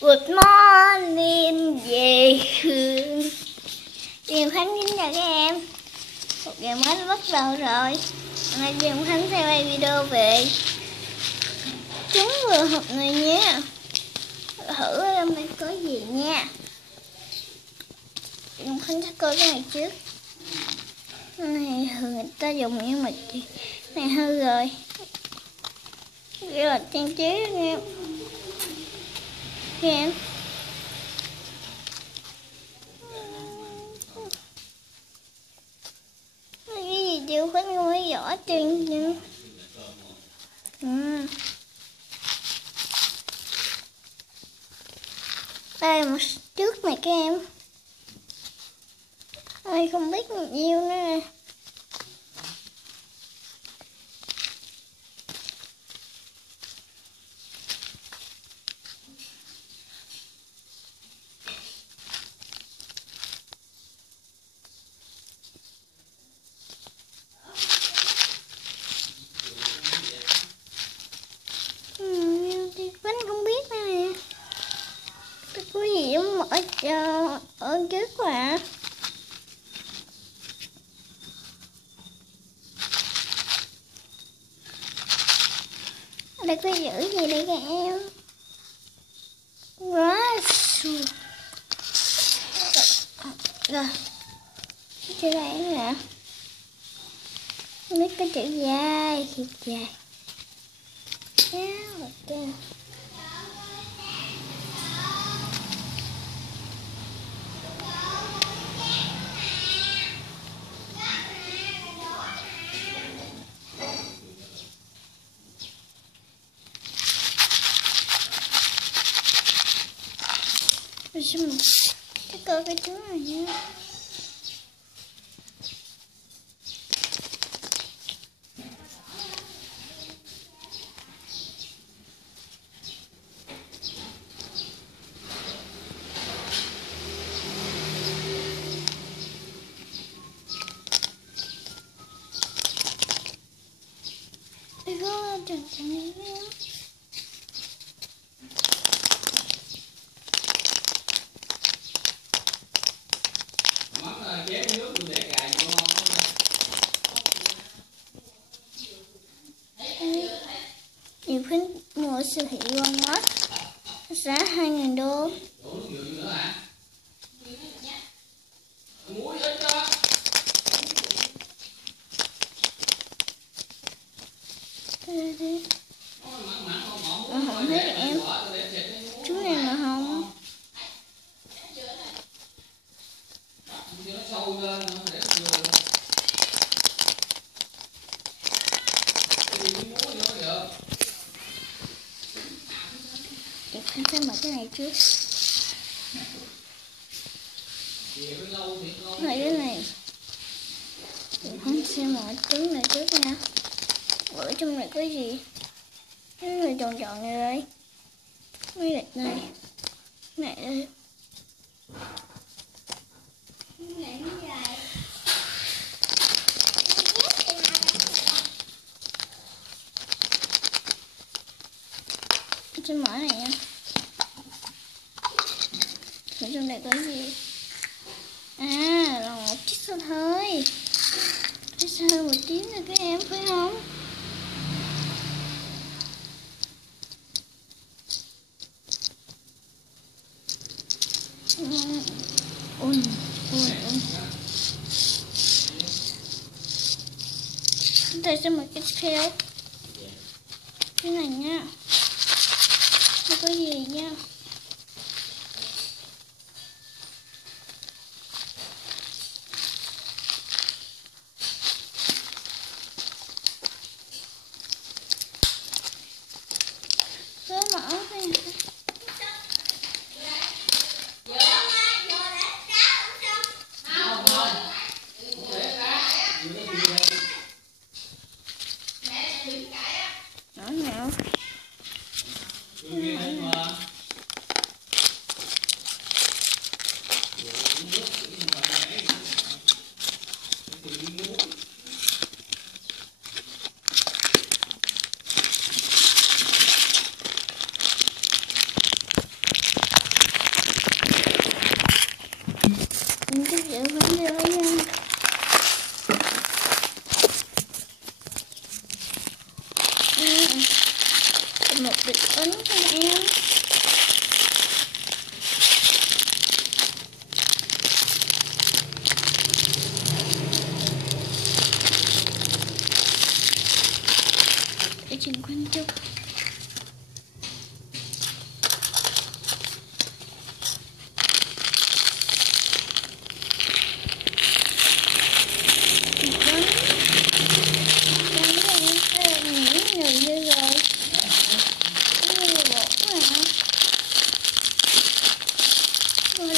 Good morning về Hương. Diệu Khánh kính chào các em. Một ngày mới bắt đầu rồi. Hôm nay Diệu Khánh sẽ quay video về chúng vừa học này nhé. Thử ở trong đây có gì nha. Diệu Khánh sẽ coi cái này trước. Cái này thường người ta dùng nhưng mà cái này hư rồi. Đây là trang trí nha em. Cái gì Diệu Khánh không có rõ trên nữa. Đây là một trước này các em. Ai không biết nhiều nữa. Vẫn không biết nè. Có gì giống ở trước mà. Đây có giữ gì đây các em? Wow. Rồi. Chưa đây nè. Biết có chữ dài, thiệt dài. Ok. Cái coi cái trứng này nha. Đây có tròn tròn này nữa. Diệu Khánh mua ở siêu thị Walmart giá 2.000 đô. Đây. Không thấy các em. Chú này mà không. Diệu Khánh sẽ mở cái này trước. Này cái này. Diệu Khánh sẽ mở trứng này trước nha. Ở trong này có gì? Cái này tròn tròn này đây. Mấy đẹp này. Này đây. Trên mở này nha. Ở trong này có gì? À, là một chiếc xe hơi. Chiếc xe hơi một tiếng rồi các em phải không? Ôi. Chúng ta sẽ mở cái theo. Cái này nha. Không có gì nha. Cứ mở đây. Đó nào.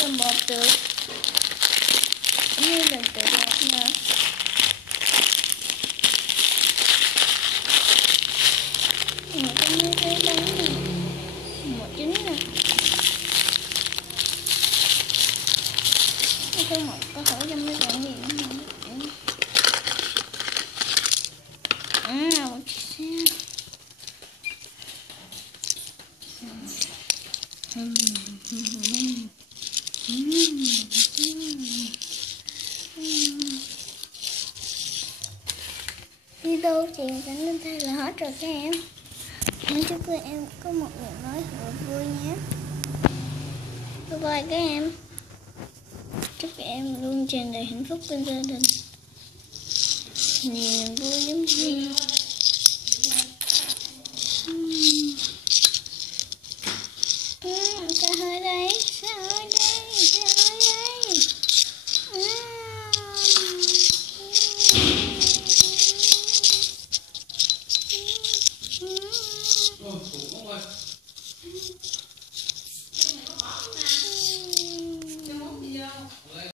tầm 1 được, như là tự đẹp nữa. Một cái mấy cái bánh này, 1 trứng nè. Thứ 1 có thử cho mấy bạn gì nữa nè. Một chiếc xe. Video thì đến đây là hết rồi các em. Chúc các em có một ngày mới thật vui nhé. Bye bye các em. Chúc các em luôn tràn đầy hạnh phúc bên gia đình, niềm vui giống như cái hơi đấy sao